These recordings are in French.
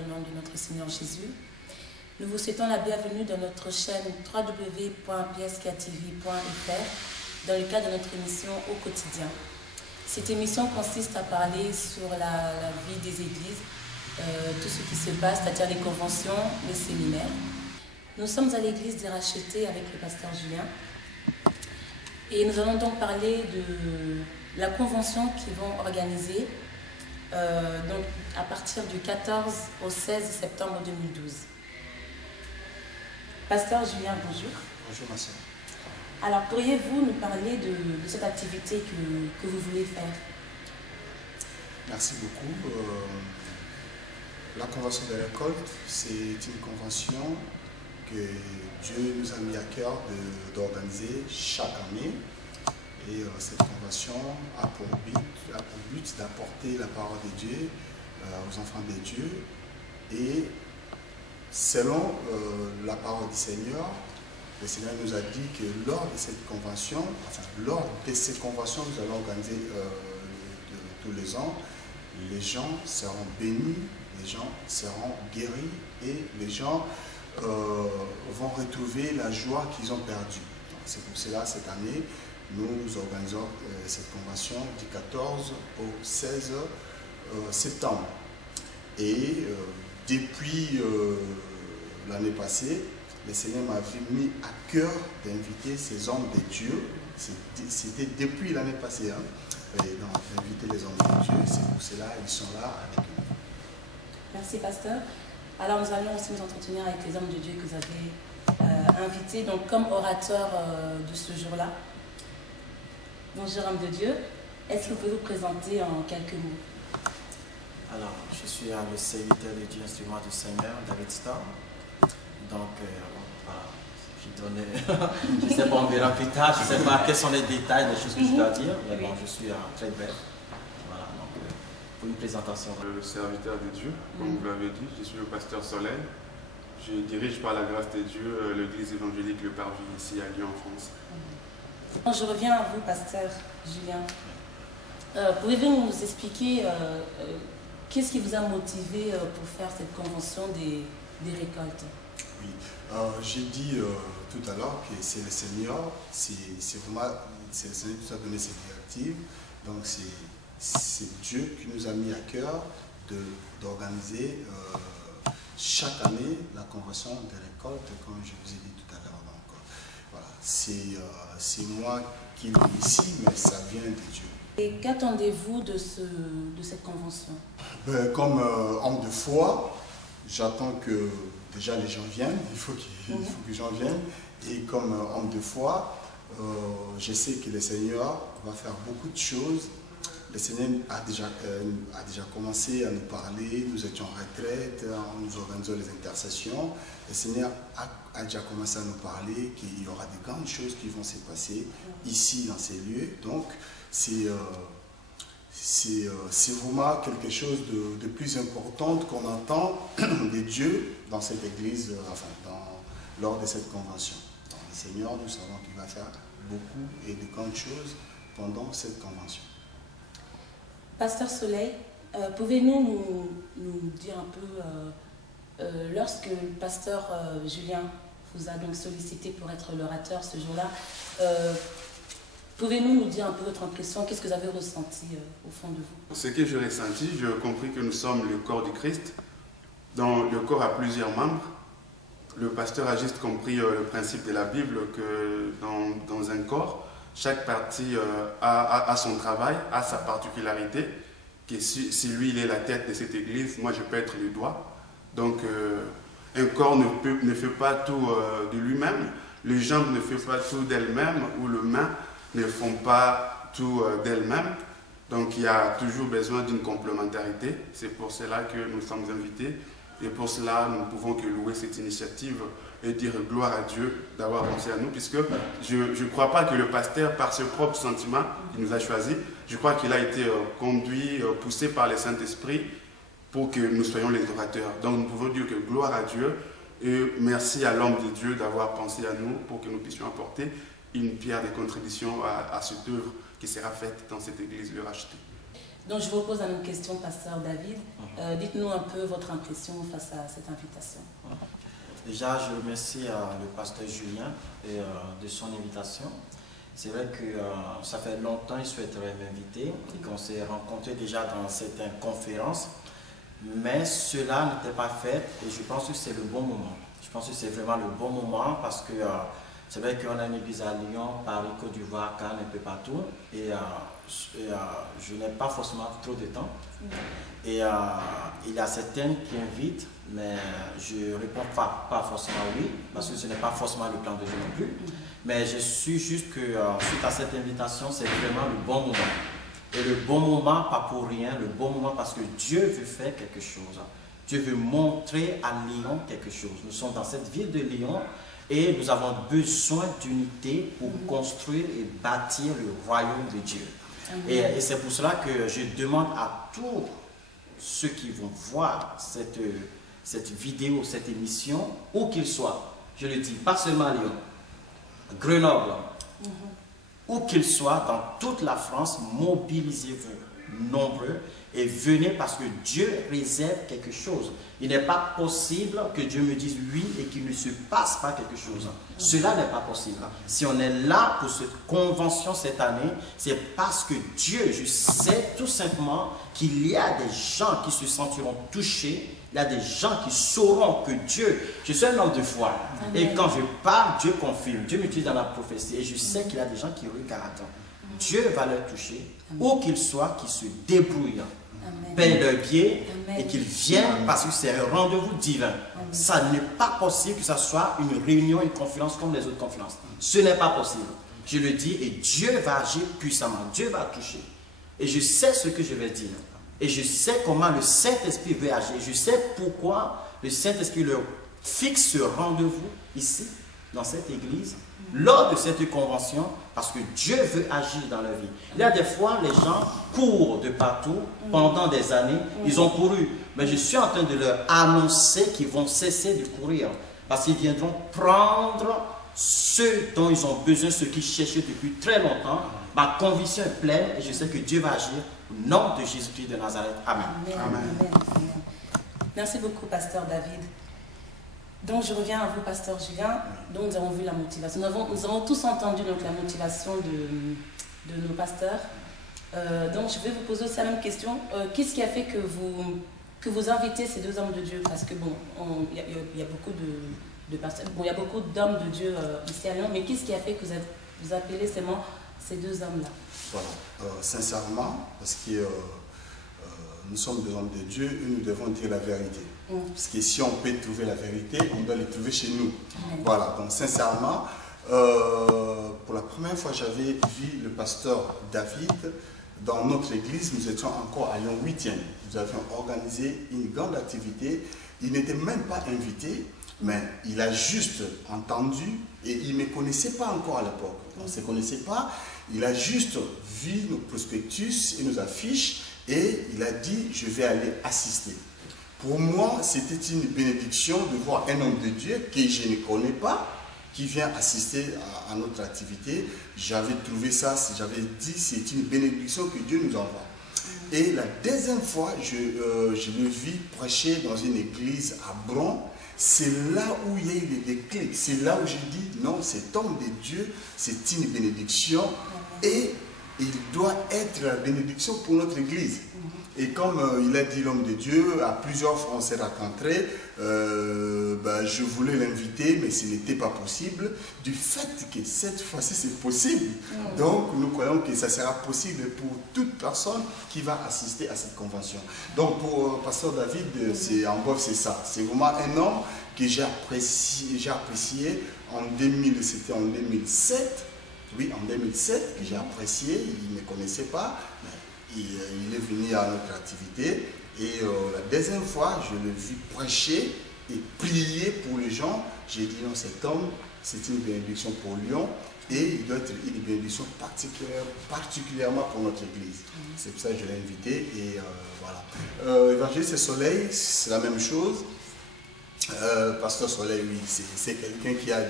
le nom de notre Seigneur Jésus. Nous vous souhaitons la bienvenue dans notre chaîne www.pskatv.fr dans le cadre de notre émission Au quotidien. Cette émission consiste à parler sur la vie des églises, tout ce qui se passe, c'est-à-dire les conventions, les séminaires. Nous sommes à l'église des Rachetés avec le pasteur Julien et nous allons donc parler de la convention qu'ils vont organiser donc à partir du 14 au 16 septembre 2012. Pasteur Julien, bonjour. Bonjour ma soeur. Alors, pourriez-vous nous parler de cette activité que vous voulez faire? Merci beaucoup. La convention de récolte, c'est une convention que Dieu nous a mis à cœur d'organiser chaque année. Et cette convention a pour but d'apporter la parole de Dieu aux enfants de Dieu. Et selon la parole du Seigneur, le Seigneur nous a dit que lors de cette convention, nous allons organiser tous les ans, les gens seront bénis, les gens seront guéris et les gens vont retrouver la joie qu'ils ont perdue. C'est pour cela, cette année, nous organisons cette convention du 14 au 16 septembre. Et depuis l'année passée, le Seigneur m'avait mis à cœur d'inviter ces hommes de Dieu. C'était depuis l'année passée, d'inviter les hommes de Dieu. C'est pour cela qu'ils sont là avec nous. Merci, pasteur. Alors, nous allons aussi nous entretenir avec les hommes de Dieu que vous avez invités donc, comme orateurs de ce jour-là. Bonjour, homme de Dieu. Est-ce que vous pouvez vous présenter en quelques mots? Alors, je suis le serviteur de Dieu, instrument du Seigneur, David Starr. Donc, voilà, je ne sais pas, on verra plus tard, je ne sais pas quels sont les détails des choses que je dois dire, mais bon, je suis très bref. Voilà, donc, pour une présentation. Le serviteur de Dieu, comme vous l'avez dit, je suis le pasteur Soleil. Je dirige par la grâce de Dieu l'église évangélique Le Parvis ici à Lyon, en France. Je reviens à vous, pasteur Julien. Pouvez-vous nous expliquer qu'est-ce qui vous a motivé pour faire cette convention des récoltes? Oui, j'ai dit tout à l'heure que c'est le Seigneur, c'est vraiment le Seigneur qui nous a donné cette directive. Donc c'est Dieu qui nous a mis à cœur d'organiser chaque année la convention des récoltes, comme je vous ai dit tout à l'heure. Donc voilà, c'est moi qui l'initie, mais ça vient de Dieu. Et qu'attendez-vous de cette convention? Comme homme de foi, j'attends que déjà les gens viennent, il faut que les gens viennent. Et comme homme de foi, je sais que le Seigneur va faire beaucoup de choses. Le Seigneur a déjà commencé à nous parler, nous étions en retraite, nous organisons les intercessions. Le Seigneur a déjà commencé à nous parler qu'il y aura de grandes choses qui vont se passer ici dans ces lieux. Donc c'est vraiment quelque chose de plus important qu'on entend de Dieu dans cette église, lors de cette convention. Donc, le Seigneur, nous savons qu'il va faire beaucoup et de grandes choses pendant cette convention. Pasteur Soleil, pouvez-vous nous dire un peu, lorsque le pasteur Julien vous a donc sollicité pour être l'orateur ce jour-là, pouvez-vous nous dire un peu votre impression? Qu'est-ce que vous avez ressenti au fond de vous? Ce que j'ai ressenti, j'ai compris que nous sommes le corps du Christ, dont le corps a plusieurs membres. Le pasteur a juste compris le principe de la Bible que dans un corps, chaque partie a son travail, a sa particularité, que si lui il est la tête de cette église, moi je peux être le doigt. Donc un corps ne fait pas tout de lui-même, les jambes ne font pas tout d'elles-mêmes, ou les mains ne font pas tout d'elles-mêmes. Donc il y a toujours besoin d'une complémentarité. C'est pour cela que nous sommes invités. Et pour cela, nous ne pouvons que louer cette initiative et dire gloire à Dieu d'avoir pensé à nous, puisque je ne crois pas que le pasteur, par ses propres sentiments, il nous a choisis. Je crois qu'il a été conduit, poussé par le Saint-Esprit pour que nous soyons les orateurs. Donc nous pouvons dire que gloire à Dieu et merci à l'homme de Dieu d'avoir pensé à nous pour que nous puissions apporter une pierre de contribution à cette œuvre qui sera faite dans cette église Le Racheté. Donc, je vous pose la même question, pasteur David. Dites-nous un peu votre impression face à cette invitation. Déjà, je remercie le pasteur Julien de son invitation. C'est vrai que ça fait longtemps qu'il souhaiterait m'inviter et qu'on s'est rencontrés déjà dans certaines conférences, mais cela n'était pas fait et je pense que c'est le bon moment. Je pense que c'est vraiment le bon moment parce que c'est vrai qu'on a une église à Lyon, Paris, Côte d'Ivoire, Cannes, un peu partout et je n'ai pas forcément trop de temps. Et il y a certaines qui invitent, mais je ne réponds pas forcément oui, parce que ce n'est pas forcément le plan de Dieu non plus. Mais je suis juste que suite à cette invitation, c'est vraiment le bon moment. Et le bon moment, pas pour rien, le bon moment parce que Dieu veut faire quelque chose. Dieu veut montrer à Lyon quelque chose. Nous sommes dans cette ville de Lyon et nous avons besoin d'unité pour construire et bâtir le royaume de Dieu. Et c'est pour cela que je demande à tous ceux qui vont voir cette vidéo, cette émission, où qu'ils soient, je le dis, pas seulement à Lyon, Grenoble, où qu'ils soient, dans toute la France, mobilisez-vous nombreux et venez parce que Dieu réserve quelque chose. Il n'est pas possible que Dieu me dise oui et qu'il ne se passe pas quelque chose. Cela n'est pas possible. Si on est là pour cette convention cette année, c'est parce que Dieu, je sais tout simplement qu'il y a des gens qui se sentiront touchés. Il y a des gens qui sauront que Dieu, je suis un homme de foi. Amen. Et quand je parle, Dieu confirme. Dieu m'utilise dans la prophétie. Et je sais qu'il y a des gens qui regardent. Dieu va leur toucher, où qu'ils soient, qu'ils se débrouillent, paient leurs billets et qu'ils viennent parce que c'est un rendez-vous divin. Amen. Ça n'est pas possible que ce soit une réunion, une conférence comme les autres conférences. Ce n'est pas possible. Je le dis et Dieu va agir puissamment. Dieu va toucher. Et je sais ce que je vais dire. Et je sais comment le Saint-Esprit veut agir. Je sais pourquoi le Saint-Esprit leur fixe ce rendez-vous ici, dans cette église, lors de cette convention, parce que Dieu veut agir dans leur vie. Il y a des fois, les gens courent de partout pendant des années. Ils ont couru. Mais je suis en train de leur annoncer qu'ils vont cesser de courir. Parce qu'ils viendront prendre ce dont ils ont besoin, ce qu'ils cherchaient depuis très longtemps. Ma conviction est pleine et je sais que Dieu va agir au nom de Jésus-Christ de Nazareth. Amen. Amen. Amen. Merci beaucoup, pasteur David. Donc, je reviens à vous, pasteur Julien. Donc, nous avons vu la motivation. Nous avons tous entendu donc, la motivation de nos pasteurs. Donc, je vais vous poser aussi la même question. Qu'est-ce qui a fait que vous invitez ces deux hommes de Dieu? Parce que, bon, il y a beaucoup de pasteurs. Bon, il y a beaucoup d'hommes de Dieu ici à Lyon. Mais qu'est-ce qui a fait que vous appelez seulement ces deux hommes-là? Voilà. Sincèrement, parce que nous sommes des hommes de Dieu et nous devons dire la vérité. Parce que si on peut trouver la vérité, on doit les trouver chez nous. Voilà, donc sincèrement, pour la première fois, j'avais vu le pasteur David dans notre église. Nous étions encore à Lyon 8e. Nous avions organisé une grande activité. Il n'était même pas invité, mais il a juste entendu et il ne me connaissait pas encore à l'époque. On ne se connaissait pas. Il a juste vu nos prospectus et nos affiches et il a dit « je vais aller assister ». Pour moi, c'était une bénédiction de voir un homme de Dieu que je ne connais pas, qui vient assister à notre activité. J'avais trouvé ça, j'avais dit, c'est une bénédiction que Dieu nous envoie. Et la deuxième fois, je le vis prêcher dans une église à Bron. C'est là où il y a eu les déclics. C'est là où j'ai dit, non, cet homme de Dieu, c'est une bénédiction et il doit être la bénédiction pour notre église. Et comme il a dit l'homme de Dieu, à plusieurs fois on s'est rencontrés, je voulais l'inviter, mais ce n'était pas possible. Du fait que cette fois-ci c'est possible, donc nous croyons que ça sera possible pour toute personne qui va assister à cette convention. Donc pour pasteur David, en bref c'est ça. C'est vraiment un homme que j'ai apprécié c'était en 2007. Oui, en 2007, que j'ai apprécié, il ne me connaissait pas. Il est venu à notre activité et la deuxième fois, je l'ai vu prêcher et prier pour les gens. J'ai dit non, cet homme, c'est une bénédiction pour Lyon et il doit être une bénédiction particulièrement pour notre église. C'est pour ça que je l'ai invité et voilà. Évangéliste Soleil, c'est la même chose. Pasteur Soleil, oui, c'est quelqu'un qui a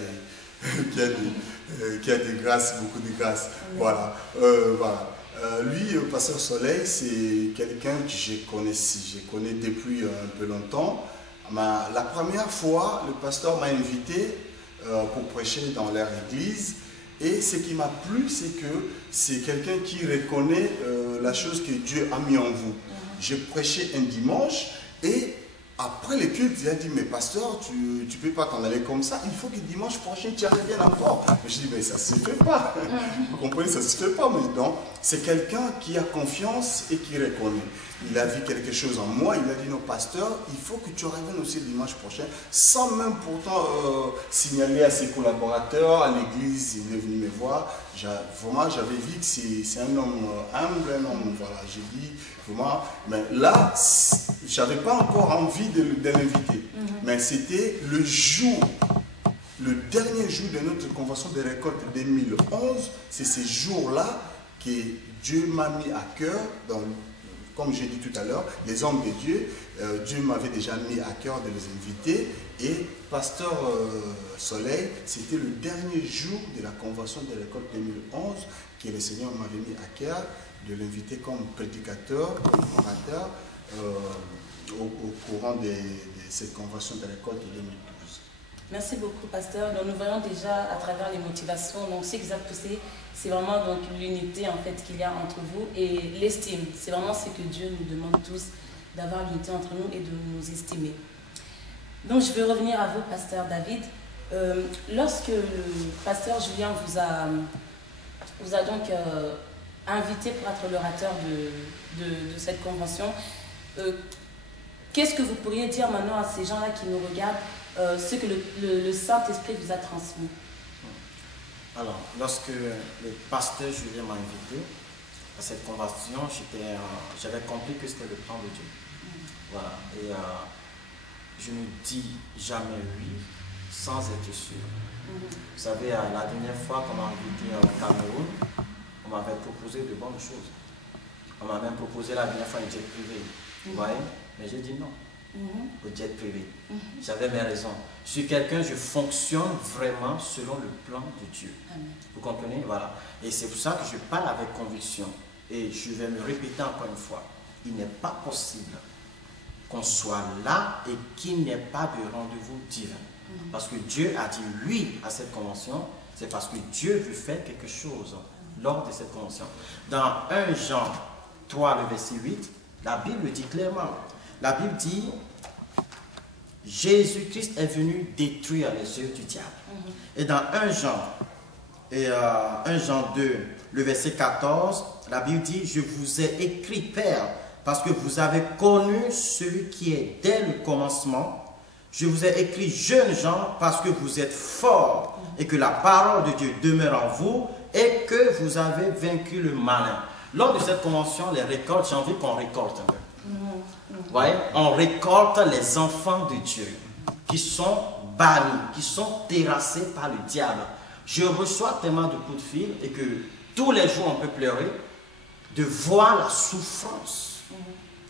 des grâces, beaucoup de grâces. Voilà. Voilà. Lui, Pasteur Soleil, c'est quelqu'un que je connais depuis un peu longtemps. La première fois, le pasteur m'a invité pour prêcher dans leur église. Et ce qui m'a plu, c'est que c'est quelqu'un qui reconnaît la chose que Dieu a mis en vous. J'ai prêché un dimanche et après le culte, il a dit, mais pasteur, tu ne peux pas t'en aller comme ça, il faut que dimanche prochain, tu reviennes encore. Je dis, mais ça ne se fait pas. Vous comprenez, ça ne se fait pas. Mais donc, c'est quelqu'un qui a confiance et qui reconnaît. Il a vu quelque chose en moi, il a dit, non, pasteur, il faut que tu reviennes aussi le dimanche prochain, sans même pourtant signaler à ses collaborateurs, à l'église, il est venu me voir. Vraiment, j'avais vu que c'est un homme humble, un homme, voilà, j'ai dit, vraiment, mais là, je n'avais pas encore envie de l'inviter, mais c'était le jour, le dernier jour de notre convention de récolte 2011, c'est ce jour-là que Dieu m'a mis à cœur, comme j'ai dit tout à l'heure, les hommes de Dieu, Dieu m'avait déjà mis à cœur de les inviter, et Pasteur Soleil, c'était le dernier jour de la convention de récolte 2011 que le Seigneur m'avait mis à cœur de l'inviter comme prédicateur, comme orateur au courant de cette convention de récolte de 2012. Merci beaucoup, pasteur. Donc, nous voyons déjà à travers les motivations, donc c'est exact que c'est vraiment donc l'unité en fait qu'il y a entre vous et l'estime. C'est vraiment ce que Dieu nous demande tous, d'avoir l'unité entre nous et de nous estimer. Donc je vais revenir à vous, pasteur David. Lorsque le pasteur Julien vous a donc invité pour être l'orateur de cette convention, qu'est-ce que vous pourriez dire maintenant à ces gens-là qui nous regardent, ce que le Saint-Esprit vous a transmis? Alors, lorsque le pasteur Julien m'a invité à cette convention, j'avais compris que c'était le plan de Dieu. Voilà. Et je ne dis jamais oui sans être sûr. Vous savez, la dernière fois qu'on m'a invité au Cameroun, on m'avait proposé de bonnes choses. On m'a même proposé la dernière fois un jet privé. Vous voyez? Mais j'ai dit non. Au jet privé. J'avais mes raisons. Je suis quelqu'un, je fonctionne vraiment selon le plan de Dieu. Amen. Vous comprenez? Voilà. Et c'est pour ça que je parle avec conviction. Et je vais me répéter encore une fois. Il n'est pas possible qu'on soit là et qu'il n'y ait pas de rendez-vous divin. Parce que Dieu a dit oui à cette convention, c'est parce que Dieu veut faire quelque chose lors de cette convention. Dans 1 Jean 3, le verset 8, la Bible dit clairement, la Bible dit, Jésus-Christ est venu détruire les œuvres du diable. Et dans 1 Jean 2, le verset 14, la Bible dit, je vous ai écrit, Père, parce que vous avez connu celui qui est dès le commencement. Je vous ai écrit, jeunes gens, parce que vous êtes forts et que la parole de Dieu demeure en vous et que vous avez vaincu le malin. Lors de cette convention, les récoltes, j'ai envie qu'on récolte un peu. Vous voyez, on récolte les enfants de Dieu qui sont bannis, qui sont terrassés par le diable. Je reçois tellement de coups de fil et que tous les jours on peut pleurer de voir la souffrance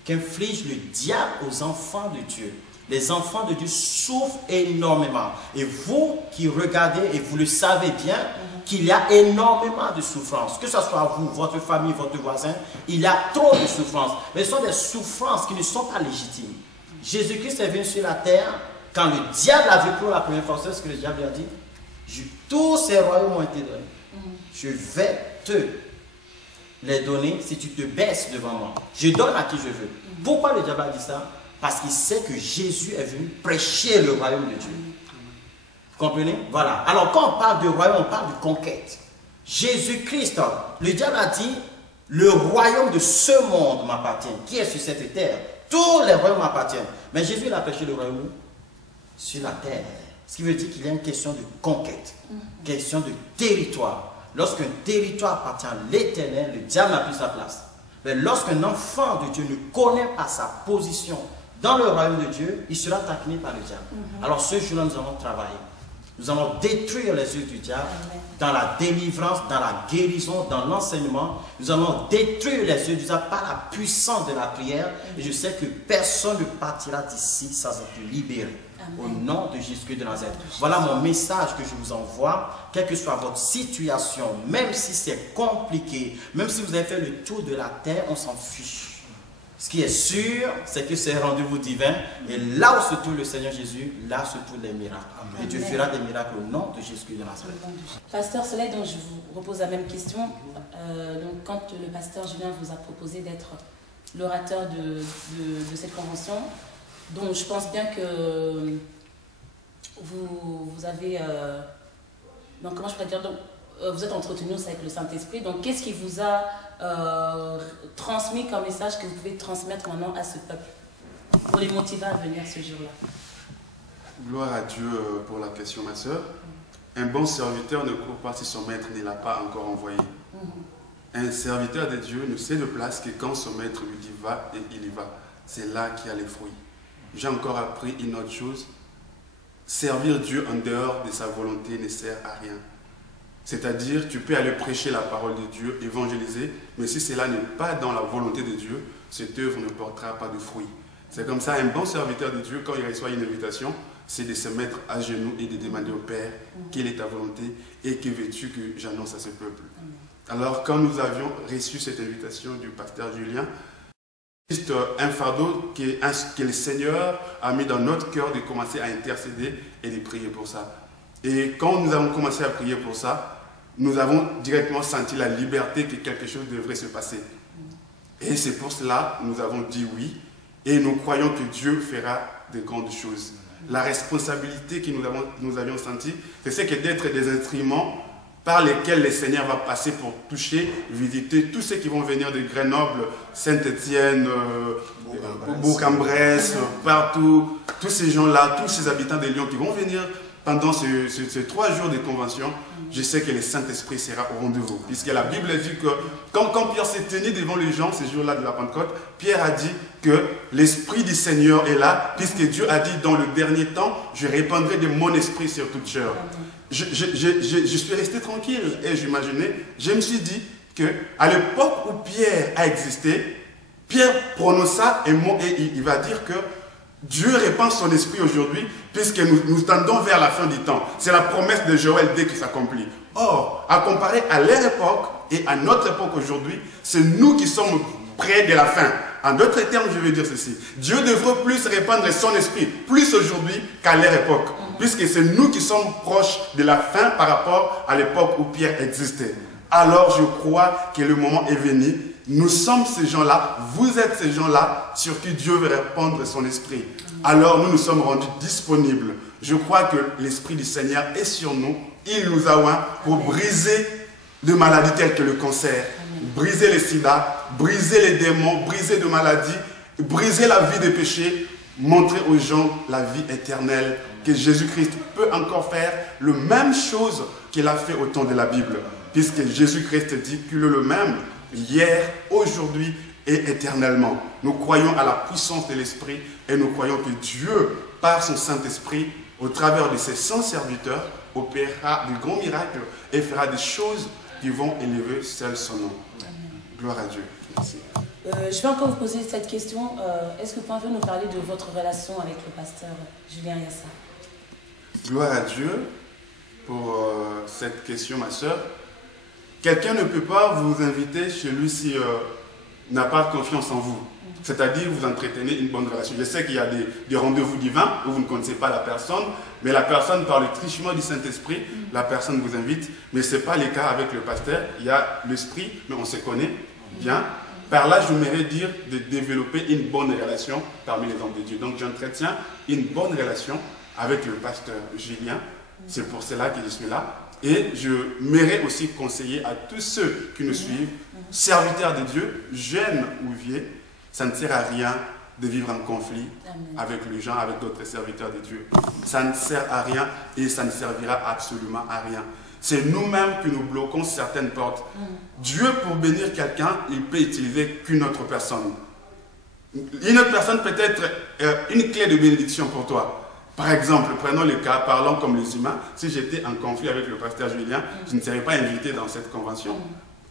qu'inflige le diable aux enfants de Dieu. Les enfants de Dieu souffrent énormément. Et vous qui regardez, et vous le savez bien, qu'il y a énormément de souffrances. Que ce soit vous, votre famille, votre voisin, il y a trop de souffrances. Mais ce sont des souffrances qui ne sont pas légitimes. Jésus-Christ est venu sur la terre, quand le diable a vécu pour la première fois, c'est ce que le diable a dit. Tous ces royaumes ont été donnés. Je vais te les donner si tu te baisses devant moi. Je donne à qui je veux. Pourquoi le diable a dit ça? Parce qu'il sait que Jésus est venu prêcher le royaume de Dieu. Vous comprenez? Voilà. Alors quand on parle de royaume, on parle de conquête. Jésus-Christ, le diable a dit, le royaume de ce monde m'appartient. Qui est sur cette terre? Tous les royaumes m'appartiennent. Mais Jésus, il a prêché le royaume sur la terre. Ce qui veut dire qu'il y a une question de conquête, question de territoire. Lorsqu'un territoire appartient à l'Éternel, le diable n'a plus sa place. Mais lorsqu'un enfant de Dieu ne connaît pas sa position dans le royaume de Dieu, il sera taquiné par le diable. Alors ce jour-là, nous allons travailler. Nous allons détruire les yeux du diable dans la délivrance, dans la guérison, dans l'enseignement. Nous allons détruire les yeux du diable par la puissance de la prière. Et je sais que personne ne partira d'ici sans être libéré. Au nom de Jésus de Nazareth. Voilà mon message que je vous envoie. Quelle que soit votre situation, même si c'est compliqué, même si vous avez fait le tour de la terre, on s'en fiche. Ce qui est sûr, c'est que c'est un rendez-vous divin. Et là où se trouve le Seigneur Jésus, là se trouvent les miracles. Amen. Et Dieu fera des miracles au nom de Jésus de Nazareth. Pasteur Soleil, donc je vous repose la même question. Donc, quand le pasteur Julien vous a proposé d'être l'orateur de cette convention, donc je pense bien que vous avez... donc comment je pourrais dire, donc, vous êtes entretenu aussi avec le Saint-Esprit. Donc qu'est-ce qui vous a transmis comme message que vous pouvez transmettre maintenant à ce peuple pour les motiver à venir ce jour-là? Gloire à Dieu pour la question, ma soeur. Un bon serviteur ne court pas si son maître ne l'a pas encore envoyé. Un serviteur de Dieu ne sait de place que quand son maître lui dit va, et il y va. C'est là qu'il y a les fruits. J'ai encore appris une autre chose. Servir Dieu en dehors de sa volonté ne sert à rien. C'est-à-dire, tu peux aller prêcher la parole de Dieu, évangéliser, mais si cela n'est pas dans la volonté de Dieu, cette œuvre ne portera pas de fruits. C'est comme ça, un bon serviteur de Dieu, quand il reçoit une invitation, c'est de se mettre à genoux et de demander au Père quelle est ta volonté et que veux-tu que j'annonce à ce peuple. Alors, quand nous avions reçu cette invitation du pasteur Julien, c'est un fardeau que le Seigneur a mis dans notre cœur de commencer à intercéder et de prier pour ça. Et quand nous avons commencé à prier pour ça, nous avons directement senti la liberté que quelque chose devrait se passer. Et c'est pour cela que nous avons dit oui. Et nous croyons que Dieu fera de grandes choses. La responsabilité que nous avions sentie, c'est que d'être des instruments par lesquels le Seigneur va passer pour toucher, visiter tous ceux qui vont venir de Grenoble, Saint-Étienne, Bourg-en-Bresse, partout, tous ces gens-là, tous ces habitants de Lyon qui vont venir pendant ces 3 jours de convention. Je sais que le Saint-Esprit sera au rendez-vous. Puisque la Bible dit que quand Pierre s'est tenu devant les gens ces jours-là de la Pentecôte, Pierre a dit que l'Esprit du Seigneur est là, puisque Dieu a dit dans le dernier temps, je répandrai de mon esprit sur toute chair. Je suis resté tranquille et j'imaginais, je me suis dit qu'à l'époque où Pierre a existé, Pierre prononça un mot et il va dire que Dieu répand son esprit aujourd'hui puisque nous tendons vers la fin du temps. C'est la promesse de Joël dès qu'il s'accomplit. Or, à comparer à leur époque et à notre époque aujourd'hui, c'est nous qui sommes près de la fin. En d'autres termes, je veux dire ceci. Dieu devrait plus répandre son esprit, plus aujourd'hui qu'à leur époque. Puisque c'est nous qui sommes proches de la fin par rapport à l'époque où Pierre existait. Alors je crois que le moment est venu. Nous sommes ces gens-là, vous êtes ces gens-là sur qui Dieu veut répandre son esprit. Alors nous nous sommes rendus disponibles. Je crois que l'Esprit du Seigneur est sur nous. Il nous a oint pour briser des maladies telles que le cancer, briser le sida, briser les démons, briser des maladies, briser la vie des péchés, montrer aux gens la vie éternelle, que Jésus-Christ peut encore faire la même chose qu'il a fait au temps de la Bible. Puisque Jésus-Christ dit qu'il est le même hier, aujourd'hui et éternellement. Nous croyons à la puissance de l'Esprit et nous croyons que Dieu, par son Saint-Esprit, au travers de ses saints serviteurs, opérera de grands miracles et fera des choses qui vont élever seul son nom. Gloire à Dieu. Merci. Je vais encore vous poser cette question. Est-ce que vous pouvez nous parler de votre relation avec le pasteur Julien Yassa? Gloire à Dieu pour cette question, ma soeur. Quelqu'un ne peut pas vous inviter chez lui si n'a pas confiance en vous. C'est-à-dire vous entretenez une bonne relation. Je sais qu'il y a des rendez-vous divins où vous ne connaissez pas la personne, mais la personne, par le trichement du Saint-Esprit, la personne vous invite. Mais ce n'est pas le cas avec le pasteur. Il y a l'esprit, mais on se connaît bien. Par là, je voudrais dire de développer une bonne relation parmi les hommes de Dieu. Donc j'entretiens une bonne relation avec le pasteur Julien. C'est pour cela que je suis là. Et je m'aimerais aussi conseiller à tous ceux qui nous suivent, serviteurs de Dieu, jeunes ou vieux, ça ne sert à rien de vivre en conflit avec les gens, avec d'autres serviteurs de Dieu. Ça ne sert à rien et ça ne servira absolument à rien. C'est nous-mêmes qui nous bloquons certaines portes. Dieu, pour bénir quelqu'un, il peut utiliser qu'une autre personne. Une autre personne peut être une clé de bénédiction pour toi. Par exemple, prenons le cas, parlons comme les humains. Si j'étais en conflit avec le pasteur Julien, je ne serais pas invité dans cette convention.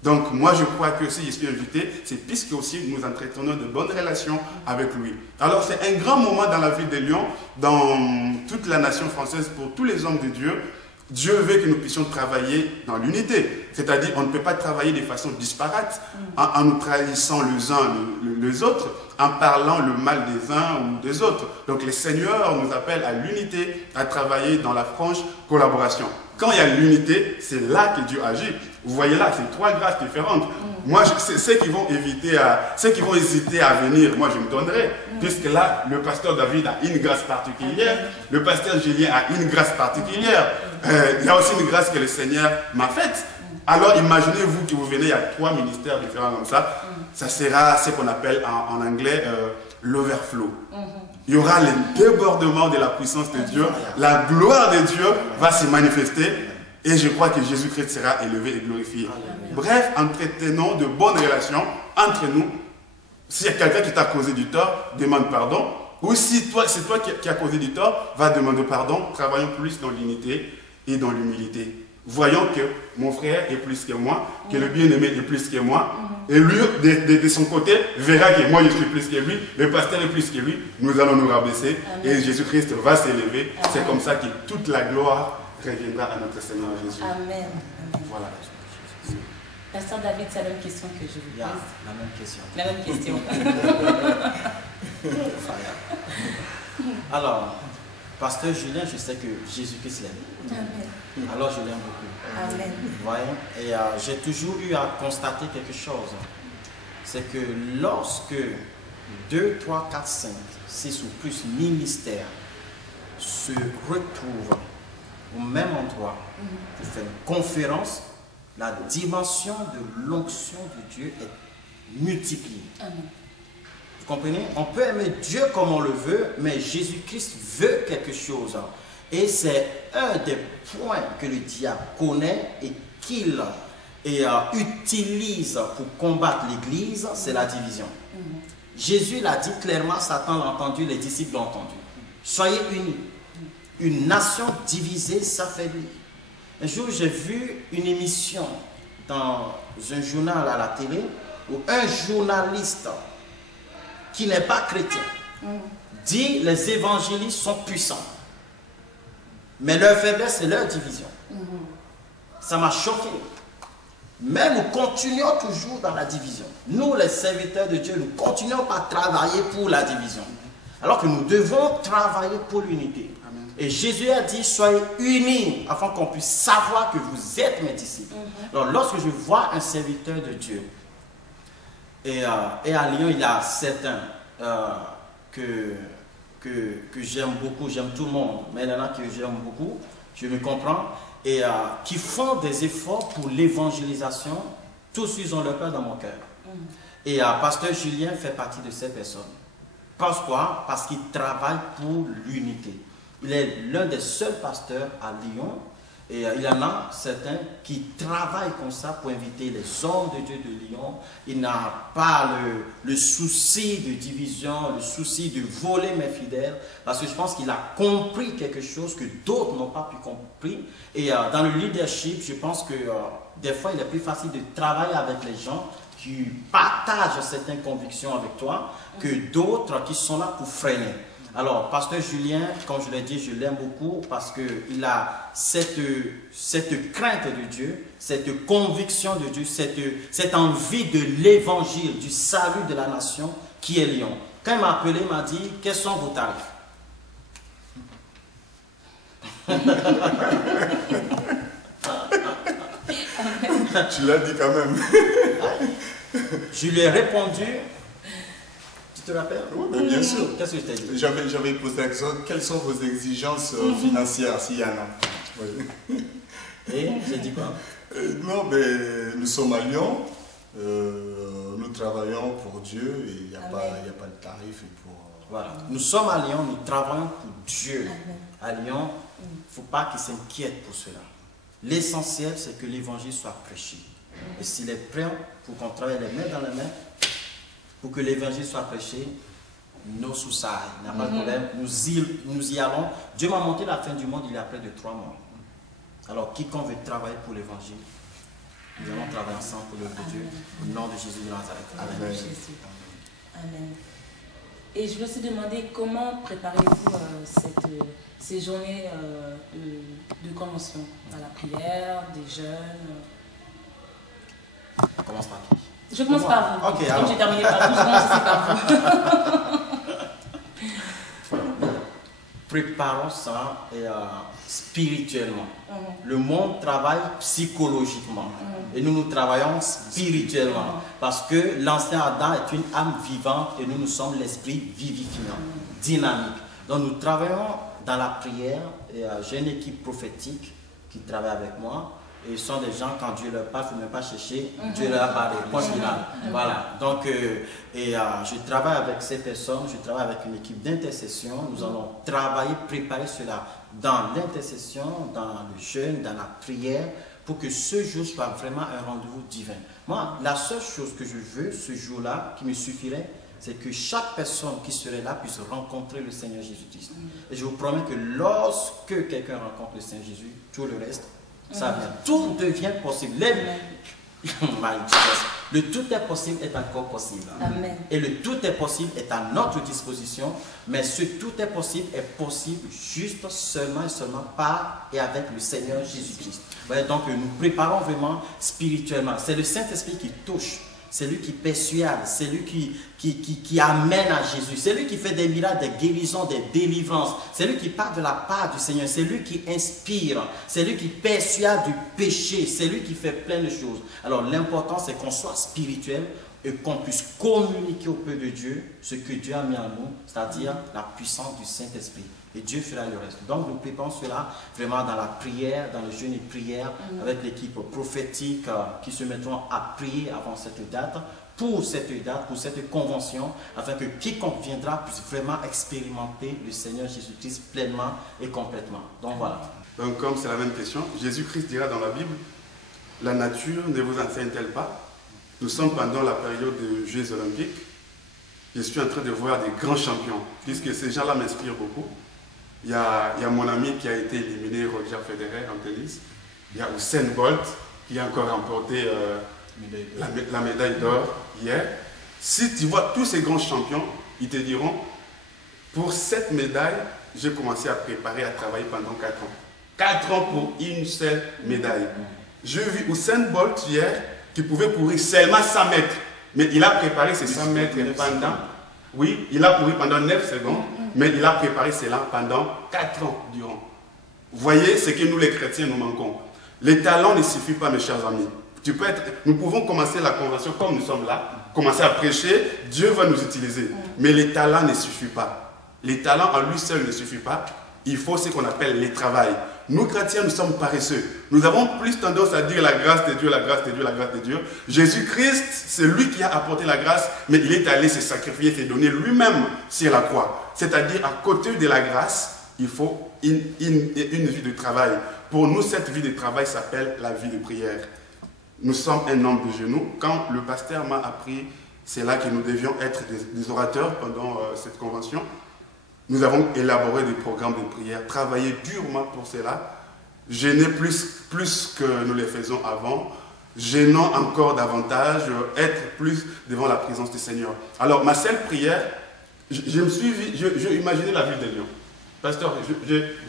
Donc moi je crois que si je suis invité, c'est puisque aussi nous entretenons de bonnes relations avec lui. Alors c'est un grand moment dans la vie de Lyon, dans toute la nation française, pour tous les hommes de Dieu. Dieu veut que nous puissions travailler dans l'unité. C'est-à-dire on ne peut pas travailler de façon disparate, en nous trahissant les uns les autres, en parlant le mal des uns ou des autres. Donc le Seigneur nous appelle à l'unité, à travailler dans la franche collaboration. Quand il y a l'unité, c'est là que Dieu agit. Vous voyez là, c'est trois grâces différentes. Moi, ceux qui vont hésiter à venir, moi je me donnerai. Puisque là, le pasteur David a une grâce particulière, le pasteur Julien a une grâce particulière. Il y a aussi une grâce que le Seigneur m'a faite. Alors imaginez-vous que vous venez, il y a trois ministères différents comme ça. Ça sera ce qu'on appelle en anglais l'overflow. Il y aura le débordement de la puissance de Dieu. La gloire de Dieu va se manifester. Et je crois que Jésus-Christ sera élevé et glorifié. Amen. Bref, entretenons de bonnes relations entre nous. S'il y a quelqu'un qui t'a causé du tort, demande pardon. Ou si c'est toi qui as causé du tort, va demander pardon. Travaillons plus dans l'unité et dans l'humilité. Voyons que mon frère est plus que moi, que le bien-aimé est plus que moi. Et lui, de son côté, verra que moi je suis plus que lui, le pasteur est plus que lui. Nous allons nous rabaisser. Amen. Et Jésus-Christ va s'élever. C'est comme ça que toute la gloire reviendra à notre Seigneur Jésus. Amen. Voilà. Pasteur David, c'est la même question que je vous pose. La même question. La même question. Alors, pasteur Julien, je sais que Jésus-Christ l'aime. Amen. Alors je l'aime beaucoup. Amen. Voyez? Et j'ai toujours eu à constater quelque chose. C'est que lorsque 2, 3, 4, 5, 6 ou plus ministères se retrouvent au même endroit pour faire une conférence, la dimension de l'onction de Dieu est multipliée. Amen. Vous comprenez? On peut aimer Dieu comme on le veut, mais Jésus-Christ veut quelque chose. Et c'est un des points que le diable connaît et qu'il utilise pour combattre l'Église, c'est la division. Jésus l'a dit clairement, Satan l'a entendu, les disciples l'ont entendu. Soyez unis. Une nation divisée s'affaiblit. Un jour, j'ai vu une émission dans un journal à la télé où un journaliste qui n'est pas chrétien dit les évangélistes sont puissants. Mais leur faiblesse, c'est leur division. Ça m'a choqué. Mais nous continuons toujours dans la division. Nous, les serviteurs de Dieu, nous continuons à travailler pour la division. Alors que nous devons travailler pour l'unité. Et Jésus a dit, soyez unis afin qu'on puisse savoir que vous êtes mes disciples. Alors lorsque je vois un serviteur de Dieu, et à Lyon, il y a certains que j'aime beaucoup, j'aime tout le monde, mais il y en a que j'aime beaucoup, je me comprends, et qui font des efforts pour l'évangélisation. Tous ils ont leur peur dans mon cœur. Et pasteur Julien fait partie de ces personnes. Pourquoi? Parce qu'il travaille pour l'unité. Il est l'un des seuls pasteurs à Lyon, et il y en a certains qui travaillent comme ça pour inviter les hommes de Dieu de Lyon. Il n'a pas le souci de division, le souci de voler mes fidèles, parce que je pense qu'il a compris quelque chose que d'autres n'ont pas pu comprendre. Et dans le leadership, je pense que des fois, il est plus facile de travailler avec les gens qui partagent certaines convictions avec toi que d'autres qui sont là pour freiner. Alors, pasteur Julien, comme je l'ai dit, je l'aime beaucoup parce qu'il a cette crainte de Dieu, cette conviction de Dieu, cette envie de l'évangile, du salut de la nation qui est Lyon. Quand il m'a appelé, il m'a dit, quels sont vos tarifs? Tu l'as dit quand même. Je lui ai répondu. Tu te rappelles? Oui, mais bien sûr. Qu'est-ce que je t'ai dit? J'avais posé la question, quelles sont vos exigences financières, s'il y en a? Oui. Et j'ai dit quoi? Non, mais nous sommes à Lyon, nous travaillons pour Dieu et il n'y a pas de tarif pour... Voilà, nous sommes à Lyon, nous travaillons pour Dieu. À Lyon, il ne faut pas qu'ils s'inquiètent pour cela. L'essentiel, c'est que l'évangile soit prêché. Et s'il est prêt pour qu'on travaille les mains dans les mains, pour que l'évangile soit prêché, no suicide, il n'y a pas de problème, nous y allons. Dieu m'a montré la fin du monde il y a près de 3 mois. Alors, quiconque veut travailler pour l'évangile, nous allons travailler ensemble pour l'œuvre de Dieu, au nom de Jésus de Nazareth. Amen. Amen. Et je me suis demandé comment préparez-vous ces journées de convention, à la prière, des jeûnes. On commence par qui? Je commence par vous. Ok, comme alors. j'ai terminé par vous, je commence aussi par vous. Préparons ça spirituellement. Le monde travaille psychologiquement et nous travaillons spirituellement parce que l'ancien Adam est une âme vivante et nous sommes l'esprit vivifiant, dynamique. Donc nous travaillons dans la prière et j'ai une équipe prophétique qui travaille avec moi. Et ce sont des gens, quand Dieu leur parle, il ne faut même pas chercher, Dieu leur parle, point final. Voilà, donc je travaille avec ces personnes, je travaille avec une équipe d'intercession, nous allons travailler, préparer cela dans l'intercession, dans le jeûne, dans la prière, pour que ce jour soit vraiment un rendez-vous divin. Moi, la seule chose que je veux, ce jour-là, qui me suffirait, c'est que chaque personne qui serait là puisse rencontrer le Seigneur Jésus-Christ. Et je vous promets que lorsque quelqu'un rencontre le Seigneur Jésus, tout le reste, ça vient. Tout devient possible. Le tout est possible est encore possible. Amen. Et le tout est possible est à notre disposition. Mais ce tout est possible juste seulement et seulement par et avec le Seigneur Jésus-Christ. Donc nous préparons vraiment spirituellement. C'est le Saint-Esprit qui touche. C'est lui qui persuade, c'est lui qui amène à Jésus, c'est lui qui fait des miracles, des guérisons, des délivrances, c'est lui qui part de la part du Seigneur, c'est lui qui inspire, c'est lui qui persuade du péché, c'est lui qui fait plein de choses. Alors l'important c'est qu'on soit spirituel et qu'on puisse communiquer au peuple de Dieu ce que Dieu a mis en nous, c'est-à-dire la puissance du Saint-Esprit. Et Dieu fera le reste. Donc nous préparons cela vraiment dans la prière, dans le jeûne et prière, avec l'équipe prophétique qui se mettront à prier avant cette date, pour cette convention, afin que quiconque viendra puisse vraiment expérimenter le Seigneur Jésus-Christ pleinement et complètement. Donc voilà. Donc comme c'est la même question, Jésus-Christ dira dans la Bible, la nature ne vous enseigne-t-elle pas? Nous sommes pendant la période des Jeux Olympiques. Je suis en train de voir des grands champions, puisque ces gens-là m'inspirent beaucoup. Il y a mon ami qui a été éliminé, Roger Federer, en tennis. Il y a Usain Bolt qui a encore remporté la médaille d'or hier. Si tu vois tous ces grands champions, ils te diront, pour cette médaille, j'ai commencé à préparer, à travailler pendant 4 ans. 4 ans pour une seule médaille. J'ai vu Usain Bolt hier qui pouvait courir seulement 100 mètres. Mais il a préparé ces 100 mètres pendant... Oui, il a couru pendant 9 secondes, mais il a préparé cela pendant 4 ans durant. Vous voyez ce que nous les chrétiens nous manquons. Les talents ne suffisent pas, mes chers amis. Nous pouvons commencer la conversion comme nous sommes là, commencer à prêcher, Dieu va nous utiliser. Mais les talents ne suffisent pas. Les talents en lui seul ne suffisent pas. Il faut ce qu'on appelle les travail. Nous chrétiens, nous sommes paresseux. Nous avons plus tendance à dire la grâce de Dieu, la grâce de Dieu, la grâce de Dieu. Jésus-Christ, c'est lui qui a apporté la grâce, mais il est allé se sacrifier, se donner lui-même sur la croix. C'est-à-dire, à côté de la grâce, il faut une vie de travail. Pour nous, cette vie de travail s'appelle la vie de prière. Nous sommes un homme de genoux. Quand le pasteur m'a appris, c'est là que nous devions être des orateurs pendant cette convention. Nous avons élaboré des programmes de prière, travaillé durement pour cela, gêner plus que nous le faisons avant, gênant encore davantage, être plus devant la présence du Seigneur. Alors, ma seule prière, j'ai imaginé la ville de Lyon. Pasteur,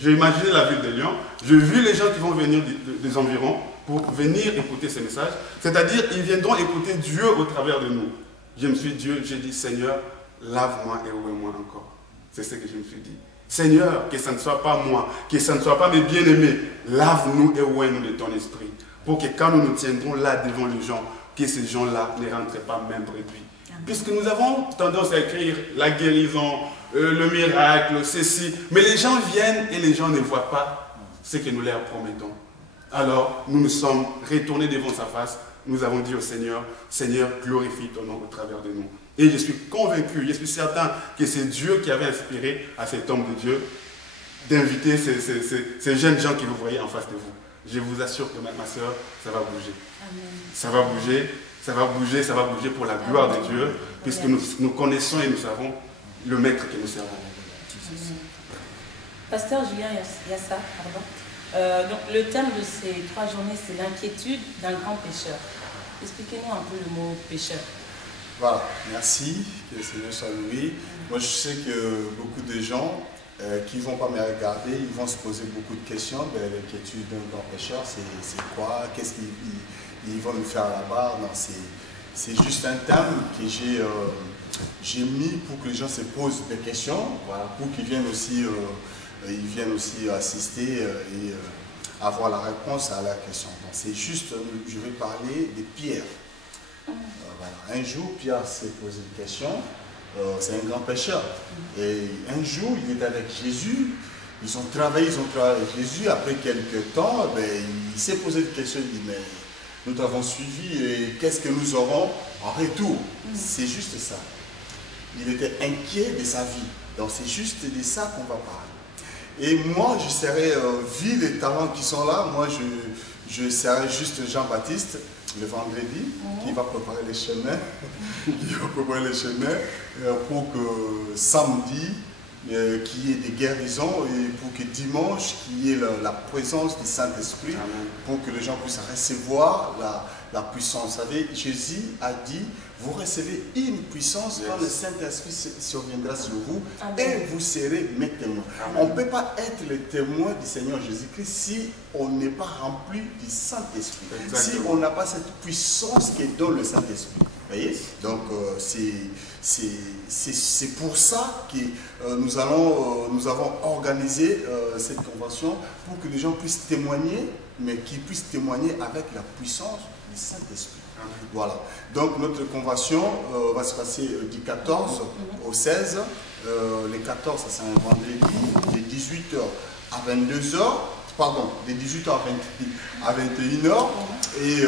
j'ai imaginé la ville de Lyon, j'ai vu les gens qui vont venir des environs pour venir écouter ces messages, c'est-à-dire ils viendront écouter Dieu au travers de nous. Je me suis dit, Seigneur, lave-moi et ouvre-moi encore. C'est ce que je me suis dit. Seigneur, que ce ne soit pas moi, que ce ne soit pas mes bien-aimés, lave-nous et ouvre-nous de ton esprit. Pour que quand nous nous tiendrons là devant les gens, que ces gens-là ne rentrent pas même réduits. Puisque nous avons tendance à écrire la guérison, le miracle, ceci. Mais les gens viennent et les gens ne voient pas ce que nous leur promettons. Alors, nous nous sommes retournés devant sa face. Nous avons dit au Seigneur, Seigneur, glorifie ton nom au travers de nous. Et je suis convaincu, je suis certain que c'est Dieu qui avait inspiré à cet homme de Dieu d'inviter ces jeunes gens que vous voyez en face de vous. Je vous assure que ma soeur, ça va bouger. Amen. Ça va bouger, ça va bouger, ça va bouger pour la gloire de Dieu, puisque nous connaissons et nous savons le maître qui nous sert. Pasteur Julien Yassa, pardon. Donc le thème de ces 3 journées, c'est l'inquiétude d'un grand pécheur. Expliquez-nous un peu le mot pécheur. Voilà, merci, que le Seigneur soit loué. Moi, je sais que beaucoup de gens qui ne vont pas me regarder, ils vont se poser beaucoup de questions. L'inquiétude d'un grand pécheur, c'est quoi? Qu'est-ce qu'ils vont nous faire là-bas? Non, c'est juste un thème que j'ai mis pour que les gens se posent des questions, voilà, pour qu'ils viennent aussi, assister et avoir la réponse à la question. Donc, c'est juste, je vais parler des pierres. Voilà. Un jour, Pierre s'est posé une question. C'est un grand pécheur. Et un jour, il était avec Jésus. Ils ont travaillé avec Jésus. Après quelques temps, il s'est posé une question. Il dit, mais nous t'avons suivi et qu'est-ce que nous aurons en retour? C'est juste ça. Il était inquiet de sa vie. Donc c'est juste de ça qu'on va parler. Et moi, je serai, vu les talents qui sont là, moi je serai juste Jean-Baptiste, le vendredi, qui va préparer les chemins, pour que samedi, qu'il y ait des guérisons et pour que dimanche, qu'il y ait la présence du Saint-Esprit, pour que les gens puissent recevoir la puissance. Vous savez, Jésus a dit, vous recevez une puissance quand le Saint-Esprit surviendra sur vous. Et vous serez mes témoins. On ne peut pas être les témoins du Seigneur Jésus-Christ si on n'est pas rempli du Saint-Esprit. Si on n'a pas cette puissance qui est dans le Saint-Esprit. Vous voyez? Donc c'est pour ça que nous avons organisé cette convention pour que les gens puissent témoigner, mais qu'ils puissent témoigner avec la puissance du Saint-Esprit. Voilà. Donc notre convention va se passer du 14 au 16. Les 14, c'est un vendredi, de 18h à 22h. Pardon, de 18h à 21h. Et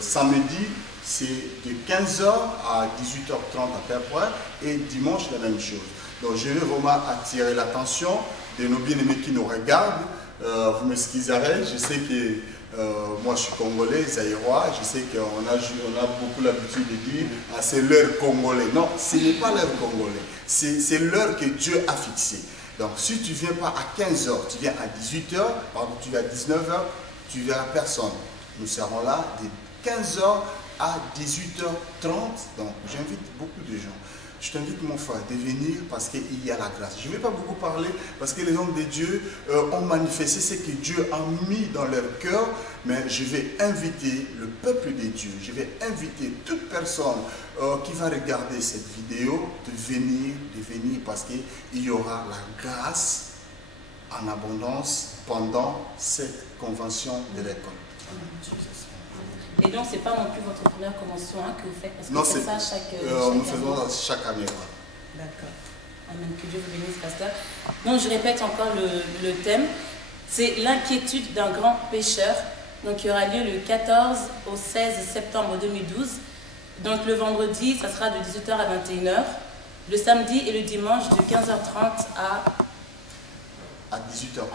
samedi, c'est de 15h à 18h30 à peu près. Et dimanche, la même chose. Donc je vais vraiment attirer l'attention de nos bien-aimés qui nous regardent. Vous m'excuserez, je sais que moi je suis congolais, zaïrois, je sais qu'on a beaucoup l'habitude de dire c'est l'heure congolais. Non, ce n'est pas l'heure congolais, c'est l'heure que Dieu a fixée. Donc si tu ne viens pas à 15h, tu viens à 18h, pardon, tu viens à 19h, tu verras personne. Nous serons là de 15h à 18h30, donc j'invite beaucoup de gens. Je t'invite, mon frère, de venir parce qu'il y a la grâce. Je ne vais pas beaucoup parler parce que les hommes de Dieu ont manifesté ce que Dieu a mis dans leur cœur, mais je vais inviter le peuple de Dieu, je vais inviter toute personne qui va regarder cette vidéo de venir parce qu'il y aura la grâce en abondance pendant cette convention de l'école. Et donc, ce n'est pas non plus votre première convention que vous faites, parce que non, c'est ça chaque nous faisons chaque année. D'accord. Amen. Que Dieu vous bénisse, pasteur. Donc, je répète encore le thème. C'est l'inquiétude d'un grand pécheur. Donc, il y aura lieu le 14 au 16 septembre 2012. Donc, le vendredi, ça sera de 18h à 21h. Le samedi et le dimanche de 15h30 à 18h30.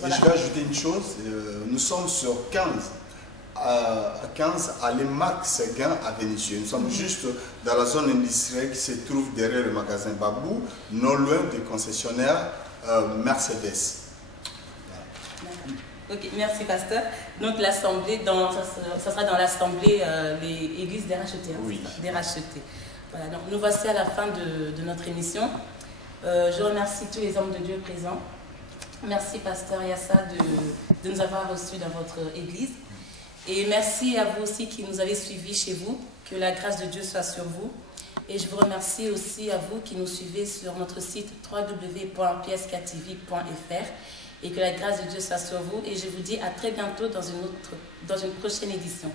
Voilà. Et je vais ajouter une chose. Nous sommes sur 15 à l'EMAC Séguin à Vénissieux. Nous sommes juste dans la zone industrielle qui se trouve derrière le magasin Babou, non loin des concessionnaires Mercedes. Voilà. Ok, merci pasteur. Donc l'assemblée, ça sera dans l'assemblée les églises des rachetés. Oui. Des rachetés. Voilà, donc nous voici à la fin de notre émission. Je remercie tous les hommes de Dieu présents. Merci pasteur Yassa de nous avoir reçus dans votre église. Et merci à vous aussi qui nous avez suivis chez vous. Que la grâce de Dieu soit sur vous. Et je vous remercie aussi à vous qui nous suivez sur notre site www.pskTV.fr. Et que la grâce de Dieu soit sur vous. Et je vous dis à très bientôt dans une prochaine édition.